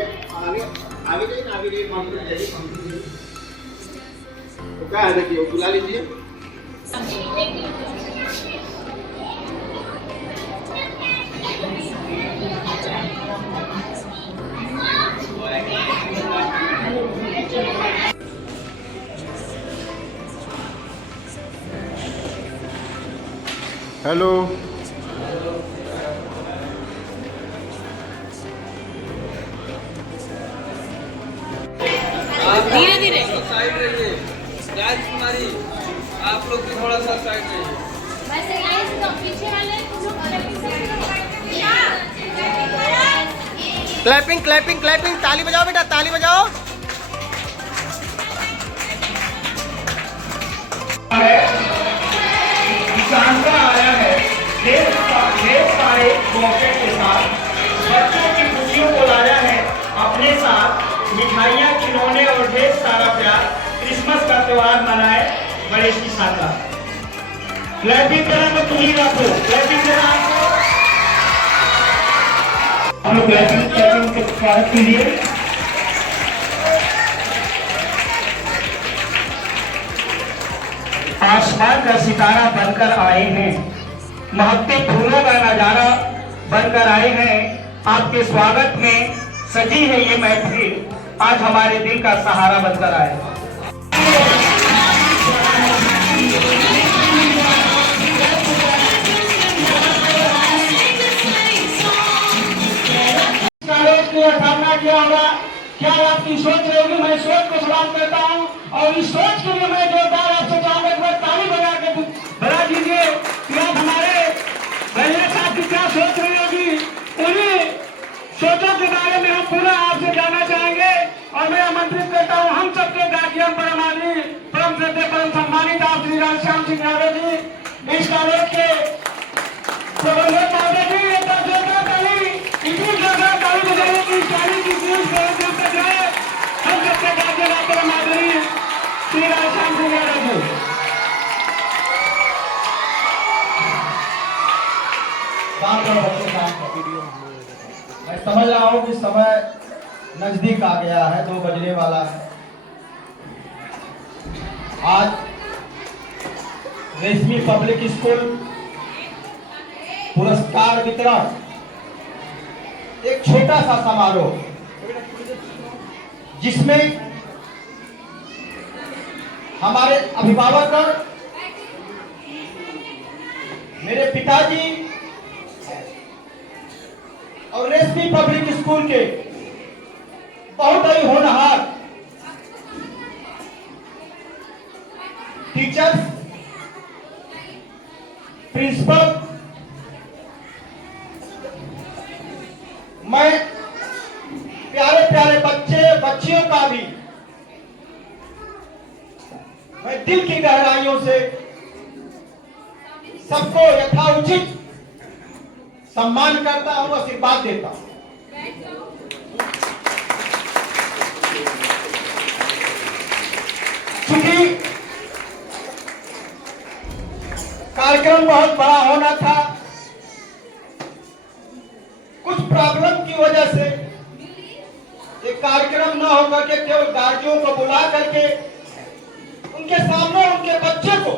आगे आगे जाइए ना, आगे जाइए, काउंटर जाइए, काउंटर जाइए। तो क्या है, देखिए बुला लीजिए। हेलो, धीरे धीरे साइड रहिए। राजकुमारी, आप लोग भी थोड़ा सा साइड रहिए। वैसे गाइस तो पीछे वाले क्लैपिंग क्लैपिंग क्लैपिंग, ताली बजाओ बेटा, ताली बजाओ। किसान का आया है ढेर सारे रॉकेट के साथ, बच्चों की खुशियों को लाया है अपने साथ, मिठाइयाँ, खिलौने और ढेर सारा प्यार। क्रिसमस का त्योहार मनाए बड़े ही शानदार। क्लैपिंग करा मत भूलिए आपको, क्लैपिंग करा आपको। हम लोग क्लैपिंग के स्वागत के लिए आसमान का सितारा बनकर आए हैं, महकते फूलों का नजारा बनकर आए हैं। आपके स्वागत में सजी है ये महफिल, आज हमारे दिल का सहारा बनकर आए। सामना किया होगा, क्या आपकी सोच रहेगी? मैं सोच को सलाम करता हूँ और इस सोच के लिए मैं जोरदार आपसे चाहूंगा एक बार ताली बजा दीजिए कि आप हमारे भैया साहब की क्या सोच रही होगी, उन्हीं सोचों के बारे में हम पूरा आपसे जानना चाहेंगे। और मैं आमंत्रित करता हूँ हम सबके गार्जियन परमानी परम श्रद्धेय परम सम्मानित आप श्री राधेश्याम सिंह यादव जी, इस कॉलेज के प्रबंधक महोदय जी, एक बार जोरदार ताली, इतनी जोरदार ताली बजाने की ताली की गूंज दूर तक जाए। हम सबके गार्जियन आप परमानी श्री राधेश्याम सिंह यादव जी। मैं समझ रहा हूँ कि समय नजदीक आ गया है, 2 बजने वाला है। आज रेशमी पब्लिक स्कूल पुरस्कार वितरण, एक छोटा सा समारोह जिसमें हमारे अभिभावक और मेरे पिताजी और रेशमी पब्लिक स्कूल के बहुत ही होनहार टीचर्स, प्रिंसिपल, मैं प्यारे प्यारे बच्चे बच्चियों का भी मैं दिल की गहराइयों से सबको यथाउचित सम्मान करता हूं, आशीर्वाद देता हूं। चूंकि कार्यक्रम बहुत बड़ा होना था, कुछ प्रॉब्लम की वजह से ये कार्यक्रम न होकर के केवल गार्जियनों को बुला करके उनके सामने उनके बच्चे को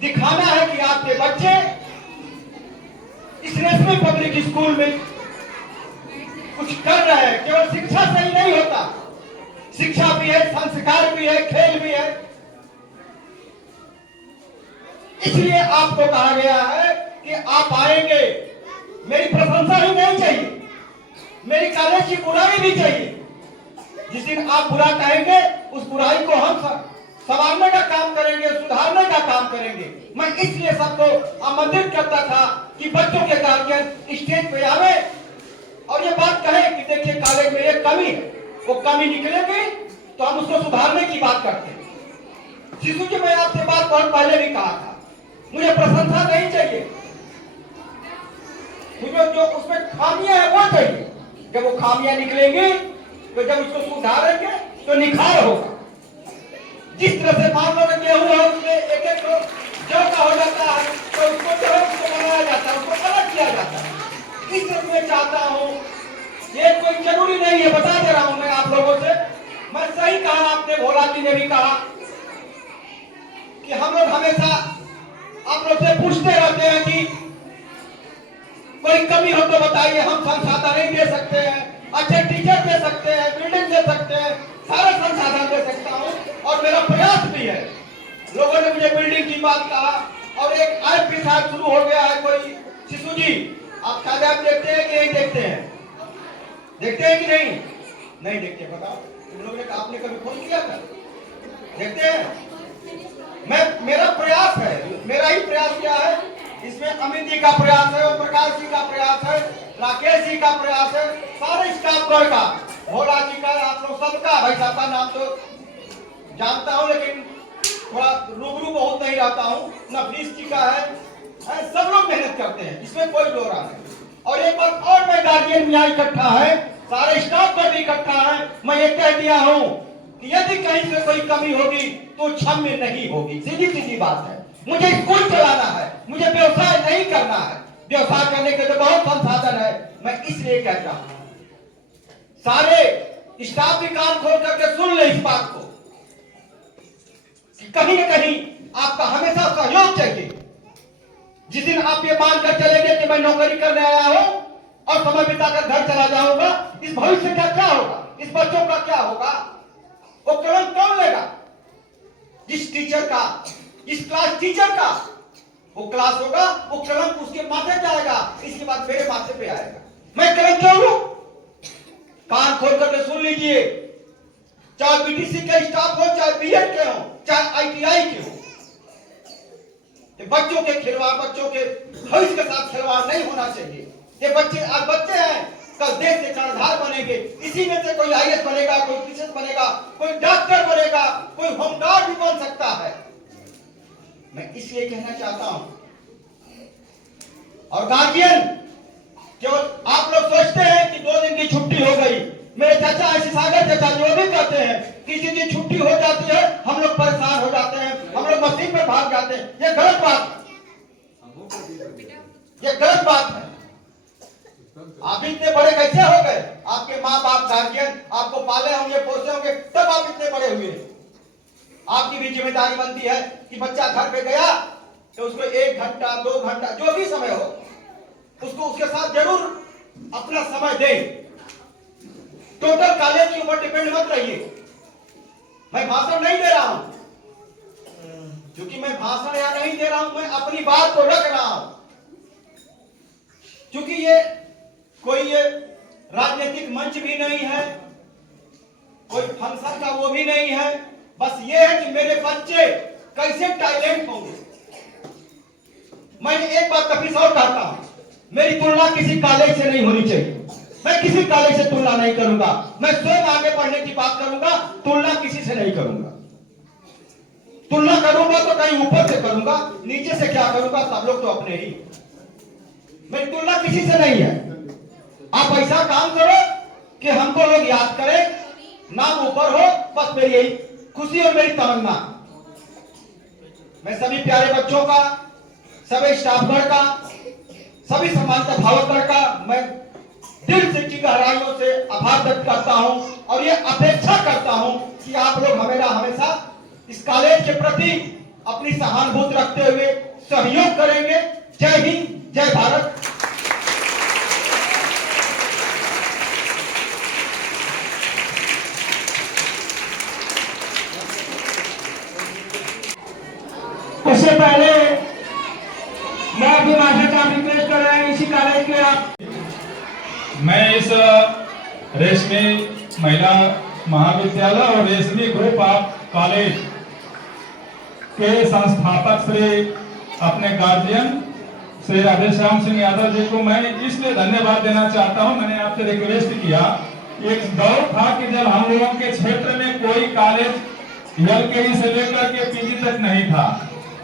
दिखाना है कि आपके बच्चे इस रेशमी पब्लिक स्कूल में कुछ कर रहे हैं। केवल शिक्षा से ही नहीं होता, शिक्षा भी है, संस्कार भी है, खेल भी है। इसलिए आपको कहा गया है कि आप आएंगे, मेरी प्रशंसा ही नहीं चाहिए, मेरी कॉलेज की बुराई भी चाहिए। जिस दिन आप बुरा कहेंगे उस बुराई को हम संवारने का काम करेंगे, सुधारने का काम करेंगे। मैं इसलिए सबको आमंत्रित करता था कि बच्चों के गार्जियन स्टेज पे आवे और ये बात कहे कि देखिए कॉलेज में एक कमी है, वो कमी निकलेगी तो हम उसको सुधारने की बात करते हैं। शिशु जी, मैं आपसे बात बहुत पहले भी कहा था, मुझे प्रशंसा नहीं चाहिए, मुझे जो उसमें खामियां है वो चाहिए। जब वो खामियां निकलेंगी तो जब उसको सुधारेंगे तो निखार होगा। जिस तरह से मान लो गेहूं है, उसमें एक एक जौ का हो जाता है तो उसको जो है उसको बनाया जाता है, उसको अलग किया जाता है। इस तरह मैं चाहता हूँ ये कोई जरूर इसलिए बता दे रहा हूं मैं आप लोगों से, मैं सही कहा आपने, भोला जी ने भी कहा कि हम लोग हमेशा आप लोग से पूछते रहते हैं कि कोई कमी हो तो बताइए, हम संसाधन नहीं दे सकते हैं, अच्छे टीचर दे सकते हैं, बिल्डिंग दे सकते हैं, सारे संसाधन दे सकता हूं और मेरा प्रयास भी है। लोगों ने मुझे बिल्डिंग की बात कहा और एक ऐप भी शायद शुरू हो गया है कोई, शिशु जी आप शायद आप देखते हैं कि नहीं देखते हैं? देखते हैं कि नहीं? नहीं देखते, बताओ तुम लोगों ने, आपने कभी फोन किया था? देखते हैं? मेरा प्रयास है, मेरा ही प्रयास क्या है इसमें, अमित जी का प्रयास है, ओम प्रकाश जी का प्रयास है, राकेश जी का प्रयास है, सारे स्टाफ का, भोला जी का, आप लोग सबका, भाई साहब का नाम तो जानता हूं लेकिन थोड़ा रूबरू बहुत नहीं रहता हूं, नफीस जी का है, सब लोग मेहनत करते हैं, इसमें कोई दो राय नहीं। और एक बार और मैं गार्जियन यहाँ इकट्ठा है, सारे स्टाफ पर भी इकट्ठा है, मैं ये कह दिया हूं कि यदि कहीं से कोई कमी होगी तो क्षम्य नहीं होगी, सीधी सीधी बात है। मुझे स्कूल चलाना है, मुझे व्यवसाय नहीं करना है, व्यवसाय करने के तो बहुत संसाधन है, मैं इसलिए कहता हूं सारे स्टाफ भी कान खोल करके सुन ले इस बात को कि कहीं न कहीं आपका हमेशा सहयोग चाहिए। जिस दिन आप ये मानकर चलेंगे कि मैं नौकरी करने आया हूं और समय बिताकर घर चला जाऊंगा, इस भविष्य का क्या होगा, इस बच्चों का क्या होगा, वो कलम कौन लेगा? जिस टीचर का, इस क्लास टीचर का वो क्लास होगा, वो कलम उसके माथे जाएगा, इसके बाद मेरे माथे पे आएगा। मैं कलम क्यों लूं? कान खोल करके सुन लीजिए, चाहे बीटीसी के स्टाफ हो, चाहे बीएड के हो, चाहे आईटीआई के हो, ये बच्चों के खिलवाड़, बच्चों के भविष्य के साथ खिलवाड़ नहीं होना चाहिए। ये बच्चे आज बच्चे हैं, कल देश के कर्णधार बनेंगे, इसी में से कोई आईएएस बनेगा, कोई पीसीएस बनेगा, कोई डॉक्टर बनेगा, कोई होमगार्ड भी बन सकता है। मैं इसलिए कहना चाहता हूं, और गार्जियन केवल आप लोग सोचते हैं कि 2 दिन की छुट्टी हो गई, मेरे चाचा ऐसे सागर चाचा जो भी कहते हैं किसी दिन छुट्टी हो जाती है हम लोग परेशान हो जाते हैं, हम लोग मशीन पे भाग जाते हैं, ये गलत बात है, ये गलत बात है। आप इतने बड़े कैसे हो गए? आपके माँ बाप गार्जियन आपको पाले होंगे, पोसे होंगे, तब आप इतने बड़े हुए। आपकी भी जिम्मेदारी बनती है कि बच्चा घर पे गया तो उसको 1 घंटा 2 घंटा जो भी समय हो उसको उसके साथ जरूर अपना समय दें। टोटल कॉलेज के ऊपर डिपेंड मत रहिए। मैं भाषण नहीं दे रहा हूं, क्योंकि मैं भाषण या नहीं दे रहा हूं, मैं अपनी बात को रख रहा हूं। क्योंकि ये कोई राजनीतिक मंच भी नहीं है, कोई फंक्शन का वो भी नहीं है, बस ये है कि मेरे बच्चे कैसे टैलेंट होंगे। मैंने एक बात तफीस और कहता हूं, मेरी तुलना किसी कॉलेज से नहीं होनी चाहिए, मैं किसी कॉलेज से तुलना नहीं करूंगा, मैं स्वयं आगे बढ़ने की बात करूंगा, तुलना किसी से नहीं करूंगा। तुलना करूंगा तो कहीं ऊपर से करूंगा, नीचे से क्या करूंगा, सब लोग तो अपने ही। मेरी तुलना किसी से नहीं है। आप ऐसा काम करो कि हमको लोग याद करें, नाम ऊपर हो, बस मेरी यही खुशी और मेरी तमन्ना। मैं सभी प्यारे बच्चों का, सभी स्टाफगण का, सभी सम्मानित भावकगण का मैं दिल से की गहराइयों से आभार व्यक्त करता हूं और ये अपेक्षा करता हूं कि आप लोग हमेशा इस कॉलेज के प्रति अपनी सहानुभूति रखते हुए सहयोग करेंगे। जय हिंद, जय भारत। उससे पहले मैं अभी मास्टर साहब रिक्वेस्ट कर रहे हैं इसी कॉलेज के आप। मैं इस रेशमी महिला महाविद्यालय और रेशमी ग्रुप ऑफ कॉलेज के संस्थापक श्री अपने गार्जियन श्री राधेश्याम सिंह यादव जी को मैं इसलिए धन्यवाद देना चाहता हूं। मैंने आपसे रिक्वेस्ट किया, एक दौर था कि जब हम लोगों के क्षेत्र में कोई कॉलेज एलकेजी से लेकर के पीजी तक नहीं था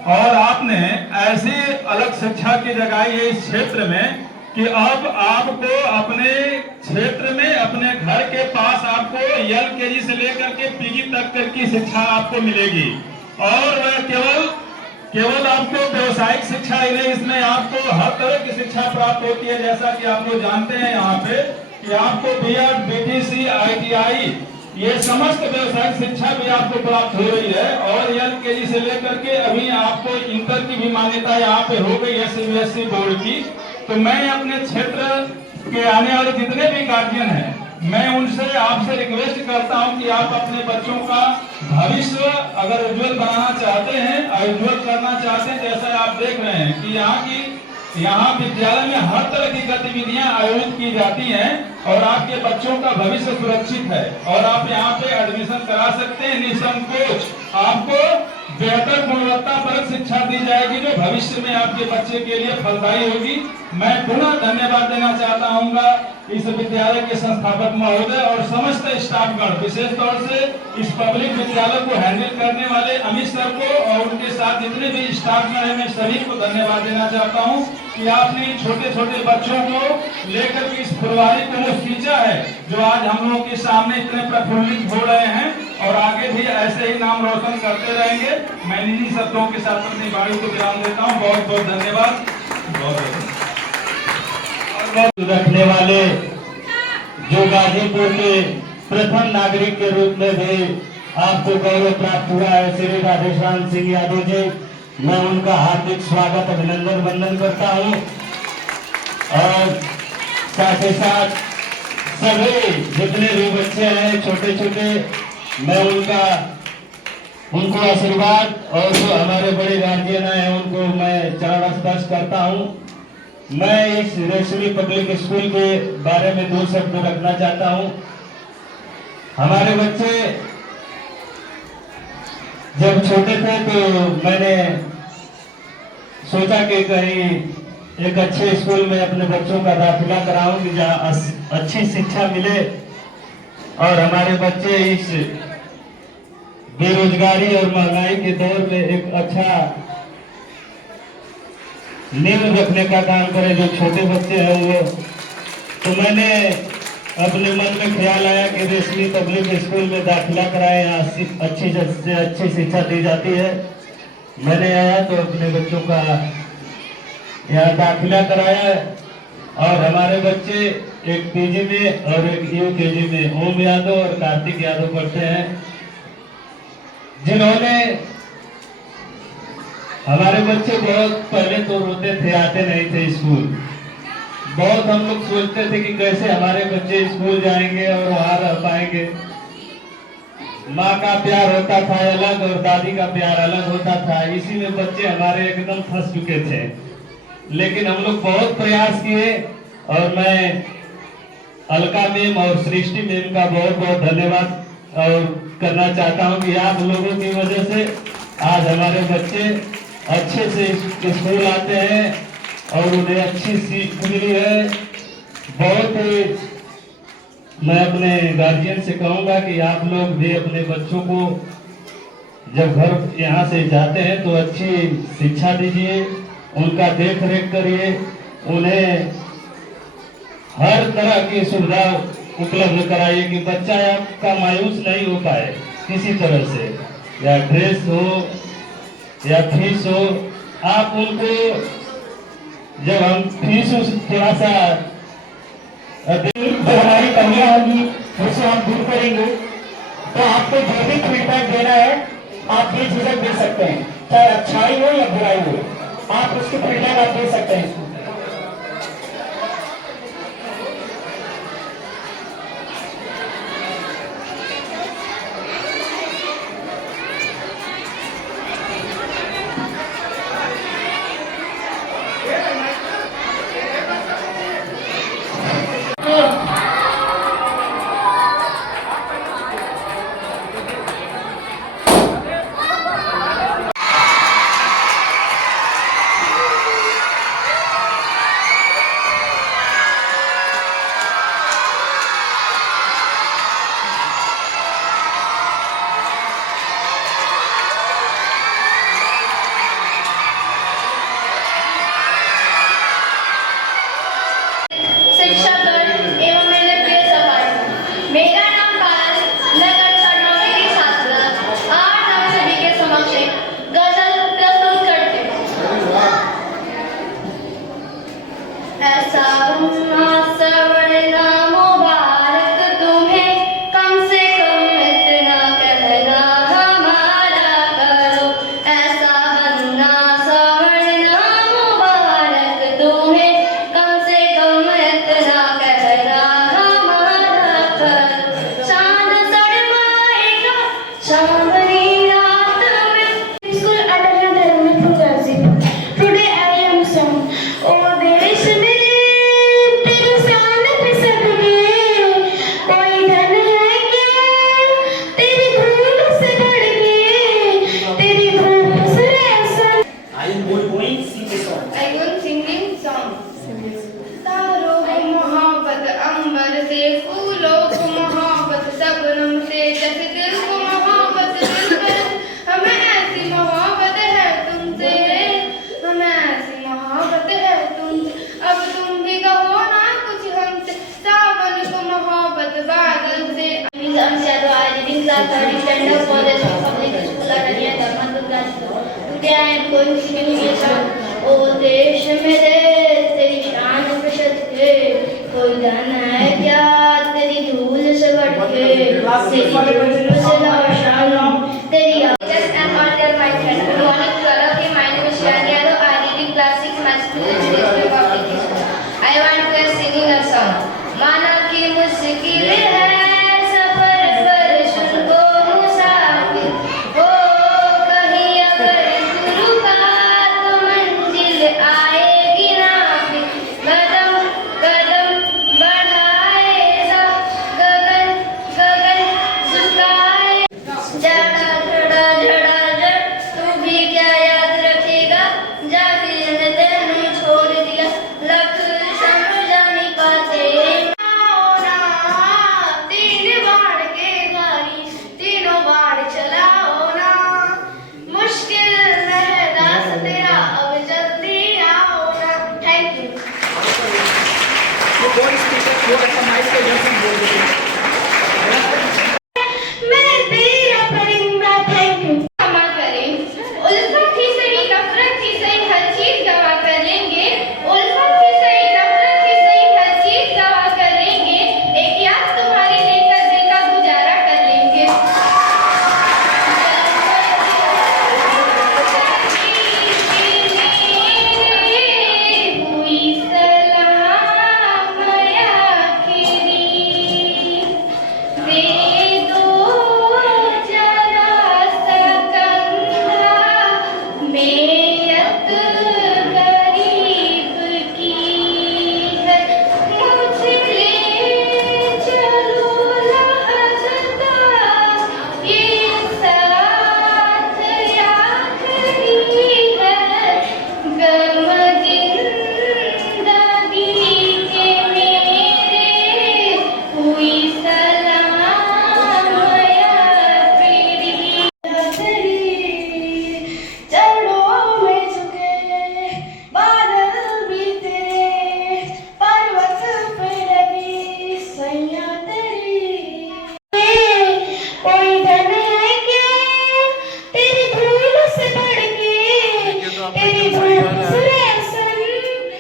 और आपने ऐसी अलग शिक्षा की जगाई है इस क्षेत्र में कि अब आपको अपने क्षेत्र में अपने घर के पास आपको एलकेजी से लेकर के पीजी तक की शिक्षा आपको मिलेगी और केवल आपको व्यवसायिक शिक्षा ही नहीं, इसमें आपको हर तरह की शिक्षा प्राप्त होती है। जैसा कि आप लोग जानते हैं यहाँ पे कि आपको बीएड, बीटीसी, आईटीआई ये समस्त व्यवसायिक शिक्षा भी आपको प्राप्त हो रही है और एलकेजी से लेकर के अभी आपको इंटर की भी मान्यता यहाँ पे हो गई है सीबीएसई बोर्ड की। तो मैं अपने क्षेत्र के आने वाले जितने भी गार्जियन हैं, मैं उनसे आपसे रिक्वेस्ट करता हूं कि आप अपने बच्चों का भविष्य अगर उज्जवल बनाना चाहते हैं और उज्जवल करना चाहते हैं, जैसा आप देख रहे हैं कि यहाँ विद्यालय में हर तरह की गतिविधियां आयोजित की जाती हैं और आपके बच्चों का भविष्य सुरक्षित है और आप यहाँ पे एडमिशन करा सकते हैं निसंकोच। आपको बेहतर गुणवत्ता पर शिक्षा दी जाएगी जो भविष्य में आपके बच्चे के लिए फलदायी होगी। मैं पुनः धन्यवाद देना चाहता हूँ इस विद्यालय के संस्थापक महोदय और समस्त स्टाफगण, विशेष तौर से इस पब्लिक विद्यालय को हैंडल करने वाले अमित सर को और उनके साथ जितने भी स्टाफगण हैं, मैं सभी को धन्यवाद देना चाहता हूं कि आपने छोटे छोटे बच्चों को लेकर के इस फुलवारी को जो सींचा है, जो आज हम लोगों के सामने इतने प्रफुल्लित हो रहे हैं और आगे भी ऐसे ही नाम रोशन करते रहेंगे। मैं इन्हीं शब्दों के साथ अपनी वाणी को विराम देता हूँ। बहुत बहुत धन्यवाद। रखने वाले जो गाजीपुर के प्रथम नागरिक के रूप में भी आपको गौरव प्राप्त हुआ है, श्री राधेश्याम सिंह यादव जी, मैं उनका हार्दिक स्वागत अभिनंदन वंदन करता हूं और साथ ही साथ सभी जितने भी बच्चे हैं छोटे छोटे, मैं उनको आशीर्वाद और जो हमारे बड़े गार्जियन हैं उनको मैं चरण स्पर्श करता हूं। मैं इस रेशमी पब्लिक स्कूल के बारे में 2 शब्द रखना चाहता हूं। हमारे बच्चे जब छोटे थे तो मैंने सोचा कि कहीं एक अच्छे स्कूल में अपने बच्चों का दाखिला कराऊं कि जहां अच्छी शिक्षा मिले और हमारे बच्चे इस बेरोजगारी और महंगाई के दौर में एक अच्छा नींव रखने का काम करें। जो छोटे बच्चे हैं वो, तो मैंने अपने मन में ख्याल आया कि रेशमी पब्लिक स्कूल में दाखिला कराएं, यहाँ अच्छी से अच्छी शिक्षा दी जाती है। मैंने आया तो अपने बच्चों का यहाँ दाखिला कराया और हमारे बच्चे एक पीजी में और एक यूकेजी में ओम यादव और कार्तिक यादव पढ़ते हैं, जिन्होंने हमारे बच्चे बहुत पहले तो रोते थे, आते नहीं थे स्कूल। बहुत हम लोग सोचते थे कि कैसे हमारे बच्चे स्कूल जाएंगे और वहां रह पाएंगे। माँ का प्यार होता था अलग और दादी का प्यार अलग होता था, इसी में बच्चे हमारे एकदम फंस चुके थे। लेकिन हम लोग बहुत प्रयास किए और मैं अलका मैम और सृष्टि मैम का बहुत बहुत धन्यवाद और करना चाहता हूँ कि आप लोगों की वजह से आज हमारे बच्चे अच्छे से स्कूल आते हैं और उन्हें अच्छी सीख मिली है। बहुत ही मैं अपने गार्जियन से कहूंगा कि आप लोग भी अपने बच्चों को जब घर यहाँ से जाते हैं तो अच्छी शिक्षा दीजिए, उनका देख रेख करिए, उन्हें हर तरह की सुविधा उपलब्ध कराइए कि बच्चा आपका मायूस नहीं हो पाए किसी तरह से, या ड्रेस हो या फीस हो। आप उनको जब हम फीस थोड़ा सा जो हमारी कमियां होगी उसे हम दूर करेंगे, तो आपको जो भी फीडबैक देना है आप बेझिझक दे सकते हैं, चाहे अच्छाई हो या बुराई हो, आप उसकी फीडबैक आप दे सकते हैं। class 3rd standard college public school Araria Dharampur का today I am going to sing a song ओ देश मेरे तेरी शान प्रशस्त है कोई धन है क्या तेरी धूल से बढ़ के तेरी धूल से